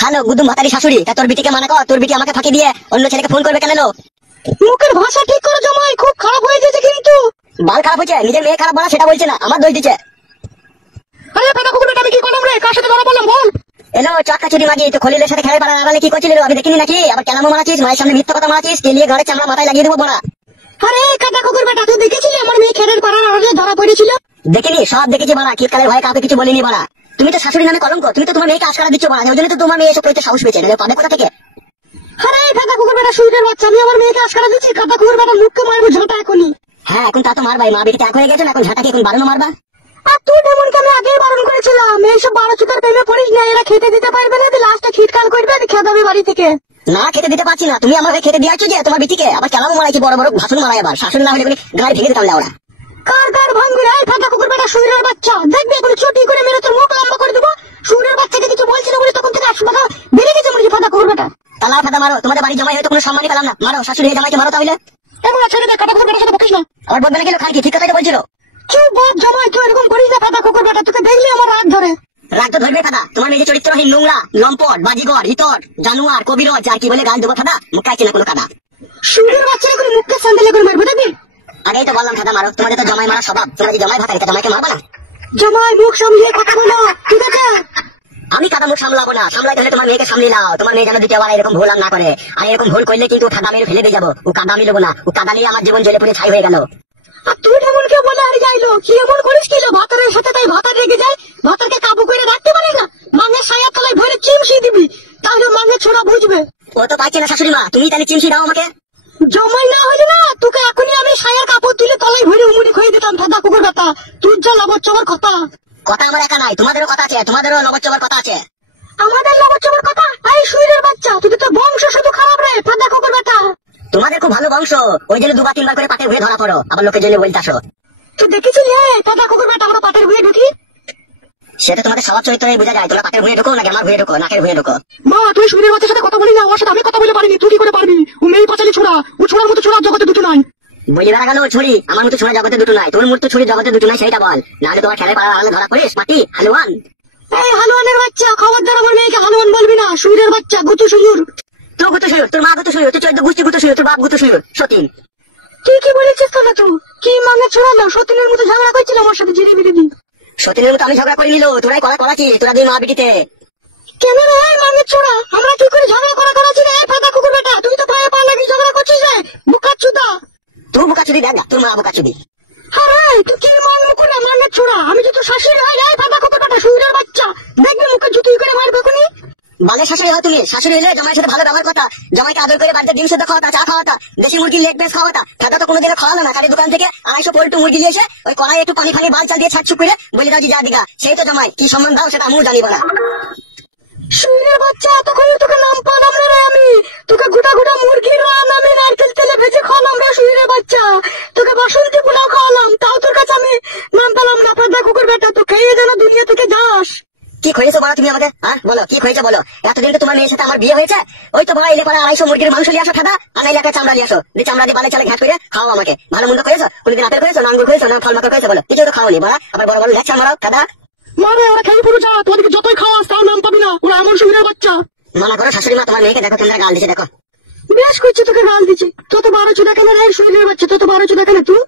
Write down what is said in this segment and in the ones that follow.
Hello গুদু মাতারি শাশুড়ি, তা তোর বিটিকে মানা কর, তোর বিটি আমাকে ফাঁকি দিয়ে অন্য ছেলেকে ফোন করবে কেন? মুখের ভাষা ঠিক করো জামাই, খুব খারাপ হয়ে গেছে কিন্তু। বাল খারাপ হয়েছে, নিজের মেয়ে খারাপ বলা সেটা বলছে না, আমার দোষ দিচ্ছে। আরে কাটা কুকুরটা আমি কি করলাম রে? কার সাথে ধরা বললাম বল? এলো চাকা চুরি মাগি, তো খলিলের সাথে খেলে পাড়া আড়ালে কি করছিল আমি দেখিনি নাকি? আবার কেলামো মারাছিস, মায়ের সামনে মিথ্যা কথা মারাছিস, তেলিয়ে ঘরে চামড়া মাথায় লাগিয়ে দেবো বড়া। আরে কাটা কুকুর বেটা, তুই দেখেছিলি আমার মেয়ে খেরের পাড়ার আড়ালে ধরা পড়েছিল? দেখিনি, সব দেখেছি বাড়া, শীতকালের ভয়ে কাউকে কিছু বলিনি বাড়া। তুমি তো শাশুড়ি নামে কলঙ্ক, তুমি তো তোমার মেয়েকে আশকারা দিচ্ছ বাড়া, ওই জন্য তো তোমার মেয়ে এসব করতে সাহস পেয়েছে, পাবে কোথা থেকে? আরে কাটা কুকুর বেটা, সুইটের বাচ্চা, আমি আমার মেয়েকে আশকারা দিচ্ছি? কাটা কুকুর বেটা মুখকে মারবো ঝাঁটা এখনই। হ্যাঁ এখন তা তো মারবাই, মা বেটিতে এক হয়ে গেছে না, এখন ঝাঁটাকে এখন বারণও মারবা। আর তুই তেমনকে আমি আগেই বারণ করেছিলাম, এইসব বারো চুতার প্রেমে পড়িস না, এরা খেতে দিতে পারবে না, লাস্টে খিটকাল করবে, খেয়ে যাবে বাড়ি থেকে। না খেতে দিতে পারছি না, তুমি আমাকে খেতে দিয়েছো যে তোমার বিটিকে, আবার কেলামো মারাইছি, বড় বড় ভাষণ মারাই, আবার শাশুড়ি না হলে গায়ে ভেঙে দিতাম ওরা। কার কার ভাঙবি রে ফাটা কুকুর বেটা সুইরের বাচ্চা? দেখবি এখন ছুটি করে মেরে তোর মুখ লম্বা করে দেবো। সুইরের বাচ্চাকে কিছু বলছিল বলে তখন থেকে 100 টাকা বেড়ে গেছে মনে ফাটা কুকুর বেটা। তালা ফাটা মারো, তোমাদের বাড়ি জমাই হয়তো কোনো সম্মানই পেলাম না, মারো শাশুড়ি জামাইকে মারো তাহলে। এবার ছেড়ে দে, কাটা কুকুর বেটার সাথে বকিস না। আবার বদলে গেল খান কি, ঠিক কথাই তো বলছিল। চুপ বাপ জামাই, তুই এরকম করিস না ফাটা কুকুর বেটা, তোকে দেখলে আমার রাগ ধরে। রাগ তো ধরবে ফাদা, তোমার মেয়ে চরিত্রহীন, নোংরা, লম্পট, বাজিগর, ইতর, জানুয়ার, কবিরজ, আর কি বলে গাল দেবো ফাদা, মুখ কাইছে না কোনো কাদা। সুইরের বাচ্চা করে মুখকে স্যান্ডেলে করে মারবো দেখবি। আগেই তো বললাম ফাদা মারো, তোমাদের তো জমাই মারা স্বভাব, তোমরা যে জমাই ভাতা রেখে জমাইকে মারবা না। জামাই মুখ সামলিয়ে কথা বলো, ঠিক আছে? আমি কাদা মুখ সামলাবো না, সামলাইতে হলে তোমার মেয়েকে সামলিয়ে নাও, তোমার মেয়ে যেন দ্বিতীয়বার এরকম ভুল আর না করে। আর এরকম ভুল করলে কিন্তু কাদা মেরে ফেলে দিয়ে যাবো, ও কাদা আমি নেবো না, ও কাদা নিয়ে আমার জীবন জ্বলে পুড়ে ছাই হয়ে গেল। আর তুই এমন কে বলে আর যাইলো, কি এমন করিস কিলো ভাতারের সাথে? তাই ভাতার রেগে যায়, ভাতারকে কাবু করে রাখতে পারে না, মাঙের সায়ার তলায় ভরে চিমসি দিবি, তাহলে মাঙের ছোড়া বুঝবে। ও তো পাচ্ছে না শাশুড়ি মা, তুমি তাহলে চিমসি দাও আমাকে। জমাই না হইলে না, তোকে এখনই আমি সায়ার কাপড় তুলে তলায় ভরে উমুড়ি খুঁয়ে দিতাম ফাদা কুকুর বেটা। তুই যা লবর চবর কথা। কথা আমার একা নাই, তোমাদেরও কথা আছে, তোমাদেরও লবর চবর কথা আছে। আমাদের লবর চবর কথা? এই সুইরের বাচ্চা, তুই তো বংশ শুধু খারাপ রে ফাদা কুকুর বেটা। তোমাদের খুব ভালো বংশ, ওই জন্য দুবার তিনবার করে পাটের ভুয়ে ধরা পড়ো, আবার লোকের জন্য বলতে আসো। তুই দেখেছিলি ফাদা কুকুর বেটা আমরা পাটের ভুয়ে ঢুকি? সেটা তোমাদের স্বভাব চরিত্রে বোঝা যায়, তোমরা পাটের ভুয়ে ঢুকো নাকি আমার ভুয়ে ঢুকো, নাকের ভুয়ে ঢুকো। মা তুই সুইরের বাচ্চার সাথে কথা বলি না, ওর সাথে আমি কথা বলে পারিনি, তুই কি করে পারবি? ও মেয়ে পাঁচালি ছোড়া, ও ছোড়ার মতো ছোড়া জগতে দুটো নাই। বুঝে বেড়া গেল ছুরি, আমার মতো ছোড়া জগতে দুটো নাই, তোর মতো ছুরি জগতে দুটো নাই, সেইটা বল, নাহলে তোমার খেলে পাড়া আলো ধরা পড়িস পাটি হালুয়ান। এই হালুয়ানের বাচ্চা, খবরদার আমার মেয়েকে হালুয়ান বলবি না, সুইরের বাচ্চা গুতু সুন্দর। তুই গুতো শুরু, তোর মা গুতো শুরু, তুই 14 গোষ্ঠী গুতো শুরু, তোর বাপ গুতো শুরু, সতীন। তুই কি বলেছিস তাহলে? তুই কি মানে ছোড়া না সতীনের মতো ঝগড়া করছিল আমার সাথে জিরে বিরিদি? সতীনের মতো আমি ঝগড়া করে নিল, তোরাই করা করাছিস, তোরা দুই মা বিটিতে। কেন রে মানে ছোড়া, আমরা কি করে ঝগড়া করাছি রে ফাদা কুকুর বেটা? তুই তো পায়ে পা লাগিয়ে ঝগড়া করছিস রে বুকা চুদা। তুই বোকা চুদি দেখ না, তোর মা বোকা চুদি। আরে তুই কি মানে করে মানে ছোড়া? আমি তো তোর শাশুড়ি হয় রে ফাদা কুকুর বেটা সুইরের বাচ্চা, দেখবি মুখে জুতুই করে মারবে কোনি। বালের শাশুড়ি হয় তুমি, শাশুড়ি হলে জামাইয়ের সাথে ভালো ব্যবহার কথা, জামাইকে আদর করে বাড়িতে ডিম সেদ্ধ খাওয়াতা, চা খাওয়াতা, দেশি মুরগির লেগ পিস খাওয়াতা, দাদা তো কোনোদিনও খাওয়ালো না, খালি দোকান থেকে 250 পোল্ট্রি মুরগি নিয়ে এসে ওই কড়াই একটু পানি ফানি বাল চাল দিয়ে ছাড়ছুপ করে বলে দাও যা দিগা, সেই তো জামাই। কি সম্মান দাও সেটা আমিও জানিব না। সুইরের বাচ্চা, এতক্ষণ তোকে নাম পালাম রে আমি, তোকে গোটা গোটা মুরগির রান আমি নারকেল তেলে ভেজে খাওয়ালাম রে সুইরের বাচ্চা, তোকে বাসন্তী পোলাও খাওয়ালাম, তাও তোর কাছে আমি নাম পেলাম না ফাদা কুকুর বেটা। তো খেয়ে যেন দুনিয়া থেকে যাস। কি খয়েছো বলো তুমি আমাকে, হ্যাঁ বলো কি খয়েছো বলো? এতদিন তো তোমার মেয়ের সাথে আমার বিয়ে হয়েছে, ওই তো ভাই এলে পরে 250 মুরগির মাংস নিয়ে আসো ঠাদা, আনাইলে একটা চামড়া নিয়ে আসো, যে চামড়া দিয়ে পালে চালে ঘাট করে খাও আমাকে। ভালো মন্দ খয়েছো? কোনদিন আপেল খয়েছো, না আঙ্গুর খয়েছো, না ফল মাখা খয়েছো? বলো কিছু তো খাওনি বলা, আবার বড় বড় লেকচার মারাও ঠাদা। মানে ওরা খেয়ে পুরো যা, তোদেরকে যতই খাওয়াস তাও নাম পাবি না, ওরা এমন সুইরের বাচ্চা। মানা করো শাশুড়ি মা, তোমার মেয়েকে দেখো, তোমরা গাল দিচ্ছে দেখো। বেশ করছি, তোকে গাল দিচ্ছি, তত 12 চুদা কেন রে সুইরের বাচ্চা, তত 12 চুদা কেন তুই?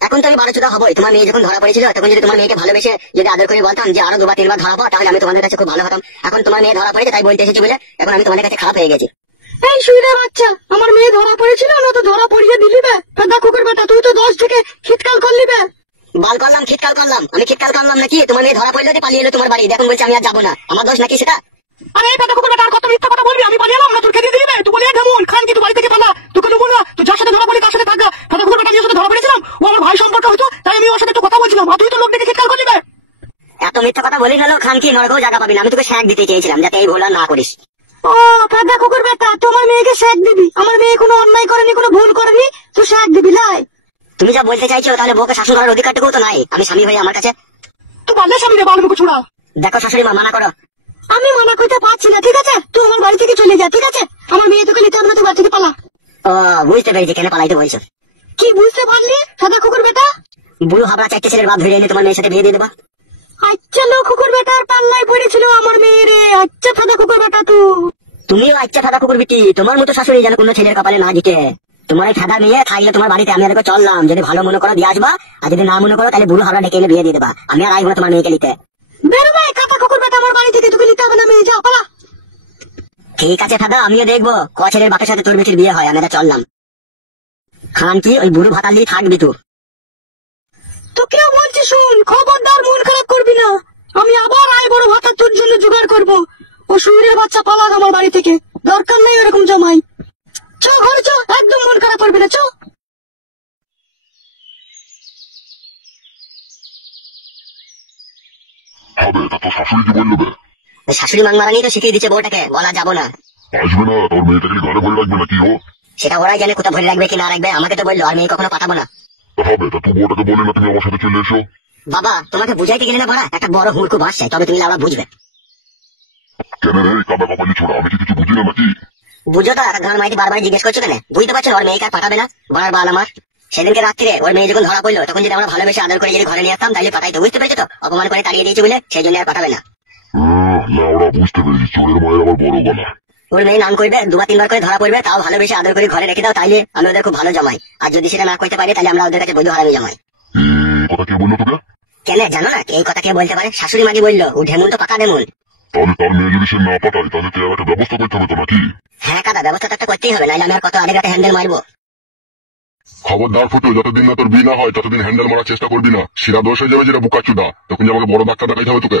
এখন তো আমি 12 চোদা হবোই। তোমার মেয়ে যখন ধরা পড়েছিল তখন যদি তোমার মেয়েকে ভালোবেসে যদি আদর করে বলতাম যে আরো 2 বা 3 বার ধরা পড়, তাহলে আমি তোমাদের কাছে খুব ভালো হতাম। এখন তোমার মেয়ে ধরা পড়েছে তাই বলতে এসেছি বলে এখন আমি তোমাদের কাছে খারাপ হয়ে গেছি। এই সুইরের বাচ্চা, আমার মেয়ে ধরা পড়েছিল না, তো ধরা পড়িয়ে দিলি বে ফাদা কুকুর বেটা, তুই তো 10 থেকে খিটকাল করলি বে। বাল করলাম খিটকাল করলাম, আমি খিটকাল করলাম নাকি? তোমার মেয়ে ধরা পড়লো যে পালিয়ে এলো তোমার বাড়ি, এখন বলছে আমি আর যাবো না, আমার দোষ নাকি সেটা? আরে এই ফাদা কুকুর বেটা, আর কত মিথ্যা কথা বলবি? আমি পালিয়ে এলাম না, তোর খেতে দিলি বে? তুই বলিয়া ঢেমুন খান কি, তুই বাড়ি থেকে পালা, তোকে দেবো না। তুই যার সাথে ধরা পড়লি তার সাথে থাকা ফাদা কুকুর বেটা, আমি ওর সাথে ধরা পড়েছিলাম, ও আমার ভাই সম্পর্ক হতো, তাই আমি ওর সাথে একটু কথা বলছিলাম, আর তুই তো লোক দেখে খিটকাল করলি বে। এত মিথ্যা কথা বলে গেল খান কি নরকেও জায়গা পাবি না, আমি তোকে শেখ দিতে চেয়েছিলাম যাতে এই ভুল আর না করিস। ও ফাদা কুকুর বেটা, তোমার মেয়েকে শেখ দিবি? আমার মেয়ে কোনো অন্যায় করেনি, কোনো ভুল করেনি, তুই শেখ দিবি লাই? তুমি যা বলতে চাইছো তাহলে বউকে শাসন করার অধিকারটুকু তো নাই, আমি স্বামী হয়ে আমার কাছে। তুই পারলে স্বামী রে বালমুখ ছোড়া। দেখো শাশুড়ি মা, মানা করো। আমি মানা করতে পারছি না, ঠিক আছে? তুই আমার বাড়ি থেকে চলে যা, ঠিক আছে? আমার মেয়ে তোকে নিতে হবে না, তুই বাড়ি থেকে পালা। ও বুঝতে পেরেছি কেন পালাইতে বলছো। কি বুঝতে পারলি ফাদা কুকুর বেটা? বুড়ো হাবড়া 4টে ছেলের বাপ ধরে এনে তোমার মেয়ের সাথে বিয়ে দিয়ে দেবা। আচ্ছা লো কুকুর বেটার পাল্লায় পড়েছিল আমার মেয়ে রে। আচ্ছা ফাদা কুকুর বেটা তুমিও আচ্ছা ফাদা কুকুর বিটি, তোমার মতো শাশুড়ি যেন কোনো ছেলের কপালে না জিতে। তোমার এই ফাদা মেয়ে থাকলে তোমার বাড়িতে আমি দেখো চললাম, যদি ভালো মনে করো দিয়ে আসবা, আর যদি না মনে করো তাহলে বুড়ো হাওড়া ডেকে এনে বিয়ে দিয়ে দেবা। আমি আর আসবো না তোমার মেয়েকে নিতে। বেরোবে কাকা কুকুর বেটা আমার বাড়ি থেকে, তোকে নিতে হবে না মেয়ে, যা পালা। ঠিক আছে ফাদা, আমিও দেখবো ক ছেলের বাপের সাথে তোর বেটির বিয়ে হয়। আমি চললাম। খান কি ওই বুড়ো ভাতাল দিয়ে থাকবি তুই? তোকেও বলছি শুন, খবরদার মন খারাপ করবি না। আমি আবার আয় বড় ভাতা তোর জন্য জোগাড় করবো। ও শুয়োরের বাচ্চা পালাক আমার বাড়ি থেকে, দরকার নেই এরকম জমাই। চ ঘরে চ, একদম মন খারাপ করবি না, চ। হবে তা তোর শাশুড়ি কি বললো বে? শাশুড়ি মাং মারানি তো শিখিয়ে দিচ্ছে বউটাকে, বলা যাবো না। আসবে না তোর মেয়েটাকে ঘরে ভরে রাখবে না কি ও? সেটা ওরাই জানে কোথা ভরে রাখবে কি না রাখবে, আমাকে তো বললো আর মেয়ে কখনো পাঠাবো না। হবে তা তুই বউটাকে বলে না তুমি আমার সাথে চলে এসো। বাবা তোমাকে বুঝাইতে গেলে না বড়া, একটা বড় হুড়কু বাস চাই, তবে তুমি লাউড়া বুঝবে। কেন রে কাদা কপালি ছোড়া, আমি কি কিছু বুঝি না নাকি? বুঝো তো, একটা ঘর মাইটি বারবার জিজ্ঞেস করছো কেন? বুঝতে পারছো ওর মেয়েকে আর পাঠাবে না? বড়ার বাল আমার। সেদিনকে রাত্রে ওর মেয়ে যখন ধরা পড়লো, তখন যদি আমরা ভালোবেসে আদর করে যদি ঘরে নিয়ে আসতাম তাহলে পাঠাইতো। বুঝতে পেরেছো তো? অপমান করে তাড়িয়ে দিয়েছে বলে সেই জন্য আর পাঠাবে না। লাউড়া বুঝতে পেরেছি, চোরের মায়ের আবার বড় গলা। ওর মেয়ে নাম করবে, দুবার তিনবার করে ধরা পড়বে, তাও ভালোবেসে আদর করে ঘরে রেখে দাও, তাইলে আমি ওদের খুব ভালো জামাই। আর যদি সেটা না করতে পারি তাহলে আমরা ওদের কাছে বৈধ হারামি জামাই। এই কথা কে বললো তোকে? কেন জানো না এই কথা কে বলতে পারে? শাশুড়ি মাগি বললো। ও ঢেমুন তো পাকা ঢেমুন। তাহলে তার মেয়ে যদি সে না পাঠায় তাহলে তুই একটা ব্যবস্থা করতে হবে তো নাকি? হ্যাঁ কাদা, ব্যবস্থা তো একটা করতেই হবে, নাহলে আমি আর কত আধে ঘাটে হ্যান্ডেল মারবো। খবরদার ফুটো, যতদিন না তোর বিয়ে না হয় ততদিন হ্যান্ডেল মারার চেষ্টা করবি না। শিরা দোষ হয়ে যাবে যেটা বুকাচুদা, তখন যে আমাকে বড় ডাক্তার দেখাইতে হবে তোকে।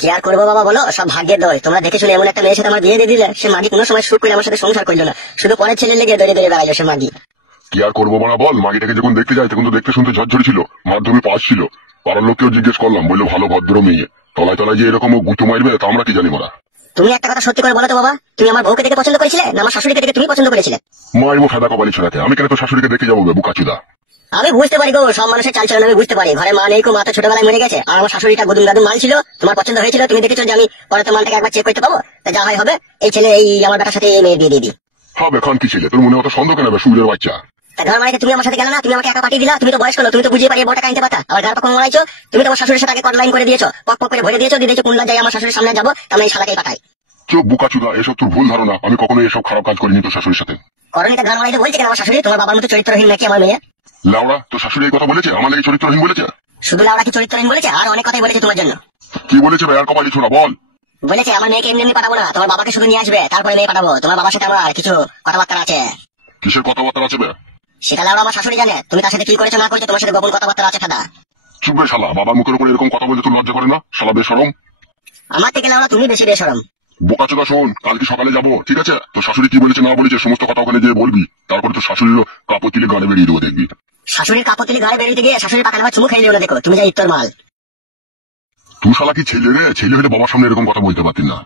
কি আর করবো বাবা বলো, সব ভাগ্যের দোষ। তোমরা দেখে শুনে এমন একটা মেয়ের সাথে আমার বিয়ে দিয়ে দিলে, সে মাগি কোনো সময় সুখ করে আমার সাথে সংসার করলো না, শুধু পরের ছেলে লেগে দড়ে দড়ে বেড়াইলো সে মাগি। কি আর করবো মারা বল, মাগিটাকে যখন দেখতে যাই তখন তো দেখতে শুনতে ঝরঝরি ছিল, মাধ্যমিক পাস ছিল। পাড়ার লোককেও জিজ্ঞেস করলাম, বললো ভালো ভদ্র মেয়ে। তলায় তলায় যে এরকম গুঁতো মারবে তা আমরা কি জানি মারা। তুমি একটা কথা সত্যি করে বলো তো বাবা, তুমি আমার বউকে দেখে পছন্দ করেছিলে না আমার শাশুড়িকে দেখে তুমি পছন্দ করেছিলে? মারবো ফেদা কপালি ছোড়াকে, আমি কেন তোর শাশুড়িকে দেখে যাবো বুকাচুদা? আমি বুঝতে পারি গো, সব মানুষের চালচলন আমি বুঝতে পারি। ঘরে মা নেই, মা তো ছোটবেলায় মরে গেছে, আর আমার শাশুড়িটা গুদুম গাদুম মাল ছিল। তোমার পছন্দ হয়েছিল, তুমি দেখেছো যে আমি পরে তো মালটাকে একবার চেক করতে পাবো, তা যা হয় হবে। এই ছেলে এই আমার বেটার সাথে এই মেয়ে দিয়ে দিই। হবে খান কি ছেলে, তোর মনে অত সন্দেহ কেন সুরের বাচ্চা? তা ঘর মারাইতে তুমি আমার সাথে গেল না, তুমি আমাকে একা পাঠিয়ে দিলা। তুমি তো বয়স করলো, তুমি তো বুঝিয়ে পারিয়ে বউটাকে আনতে পারতা। আবার ঘর কখন মারাইছো? তুমি তো আমার শাশুড়ির সাথে আগে কটলাইন করে দিয়েছো, পক পক করে ভরে দিয়েছো, দিয়ে দিয়েছো কোন যাই আমার শাশুড়ির সামনে যাবো, আমি এই শালাকেই পাঠাই। চোখ বুকাচুদা, এসব তোর ভুল ধারণা। আমি কখনো এসব খারাপ কাজ করিনি তোর শাশুড়ির সাথে। করণীটা ঘর মারাইতে বলছে কেন আমার শাশুড়ি? তোমার বাবার মতো চরিত্রহীন নাকি আমার মেয়ে? লাউড়া তোর শাশুড়ি এই কথা বলেছে? আমার এই চরিত্রহীন বলেছে? শুধু লাউড়া কি চরিত্রহীন বলেছে? আর অনেক কথাই বলেছে তোমার জন্য। কি বলেছে ভাই, আর কপালি ছোড়া বল। বলেছে আমার মেয়েকে এমনি এমনি পাঠাবো না, তোমার বাবাকে শুধু নিয়ে আসবে, তারপরে মেয়ে পাঠাবো। তোমার বাবার সাথে আমার কিছু কথাবার্তা আছে। কিসের কথাবার্তা আছে বে? সেটা লাউড়া আমার শাশুড়ি জানে। তুমি তার সাথে কি করেছো না করেছো, তোমার সাথে গোপন কথাবার্তা আছে খাদা। চুপ রে শালা, বাবার মুখের উপর এরকম কথা বলতে তোর লজ্জা করে না শালা বেশরম? আমার থেকে লাউড়া তুমি বেশি বেশরম। বোকাচোদা শোন, কালকে সকালে যাবো ঠিক আছে? তোর শাশুড়ি কি বলেছে না বলেছে সমস্ত কথা ওখানে গিয়ে বলবি, তারপরে তোর শাশুড়িরও কাপড় তুলে গানে বেরিয়ে দেবো দেখবি। শাশুড়ির কাপড় তুলে ঘরে বেরিয়ে গিয়ে শাশুড়ির পাকা নেওয়া চুমু খেয়ে দিও না, দেখো তুমি যা ইত্তর মাল। তুই শালা কি ছেলে রে? ছেলে হলে বাবার সামনে এরকম কথা বলতে পারতিস না।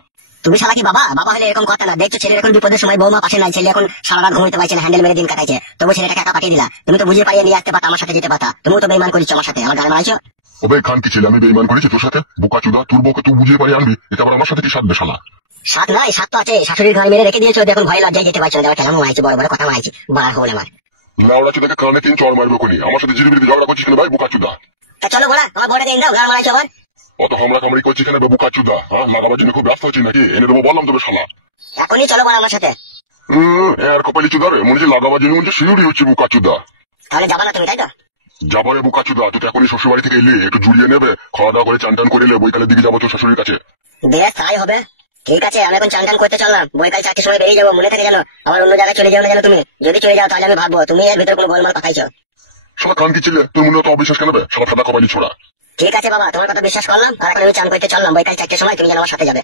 তুমি শালা কি বাবা? বাবা হলে এরকম কথা না। দেখছো ছেলের এখন বিপদের সময় বৌমা পাশে নাই, ছেলে এখন সারা রাত ঘুমাইতে পারছে না, হ্যান্ডেল মেরে দিন কাটাইছে, তবু ছেলেটাকে একা পাঠিয়ে দিলা। তুমি তো বুঝিয়ে পারিয়ে নিয়ে আসতে পারতা, আমার সাথে যেতে পারতা। তুমিও তো বেইমান করেছো আমার সাথে, আমার গায়ে মারাইছো। ওবে খান কি ছেলে, আমি বেইমান করেছি তোর সাথে? বোকাচোদা, তোর বউকে তুই বুঝিয়ে পারিয়ে আনবি, এটা আবার আমার সাথে কি সাধবে শালা? সাত নাই, সাত তো আছে। শাশুড়ির ঘরে মেরে রেখে দিয়েছো, দেখুন ভয় লজ্জায় যেতে পারছো না। কেমন মারাইছি, বড় বড় কথা মারাইছি, বার হবো আমার। লাউড়া চোদাকে কানে 3 চড় মারবে কোনি, আমার সাথে জিরিবিরিতে ঝগড়া করছিস কেন ভাই বোকাচোদা? তা চলো বড়া, আমার বড়টাকে এনে দাও, গান মারাইছো আবার। অত হামলা কামড়ি করছিস কেন বোকাচোদা? হ্যাঁ, লাগাবার জন্য খুব ব্যস্ত হচ্ছিস নাকি? এনে দেবো বললাম তবে শালা। এখনই চলো বড়া আমার সাথে। আর কপালি চোদা রে, মনে হচ্ছে লাগাবার জন্য মনে শিউরি হচ্ছে বোকাচোদা। তাহলে যাবা না তুমি, তাই তো? যাবারে বোকাচোদা, তুই তো এখনই শ্বশুর বাড়ি থেকে এলে, একটু জুড়িয়ে নেবে, খাওয়া দাওয়া করে চান টান করে এলে, বৈকালের দিকে যাবো তোর শাশুড়ির কাছে। বেশ তাই হবে। ঠিক আছে, আমি এখন চান টান করতে চললাম, বৈকাল 4টের সময় বেরিয়ে যাবো। মনে থাকে জানো, আমার অন্য জায়গায় চলে যাও না যেন তুমি। যদি চলে যাও তাহলে আমি ভাববো তুমি এর ভিতরে কোনো গোলমাল পাঠাইছো। শালা কান কি ছিলে, তোর মনে অত অবিশ্বাস কেন বে শালা ফেদা কপালি ছোড়া? ঠিক আছে বাবা, তোমার কথা বিশ্বাস করলাম। আর এখন আমি চান করতে চললাম, বৈকাল 4টের সময় তুমি যেন আমার সাথে যাবে।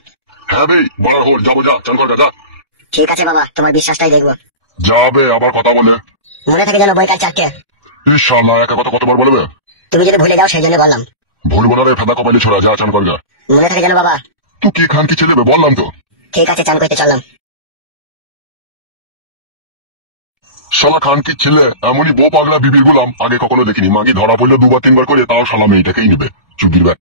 হ্যাঁ ভাই বলার হোল, যাবো যা, চান কর যা। ঠিক আছে বাবা, তোমার বিশ্বাসটাই দেখবো। যাবে আবার কথা বলে। মনে থাকে জানো বৈকাল 4টে। শালা একা কথা কতবার বলবে? তুমি যদি ভুলে যাও সেই জন্য বললাম। ভুল বলার ফেদা কপালি ছোড়া, যা চান কর যা। মনে থাকে জানো বাবা। তুই কি খান কি ছেলে বে, বললাম তো। ঠিক আছে, চান করতে চললাম। শালা খান কি ছেলে, এমনই বউ পাগলা বিবির গুলাম আগে কখনো দেখিনি। মাগি ধরা পড়লে 2বার 3বার করে, তাও শালা মেয়েটাকেই নেবে চুদির ব্যাগ।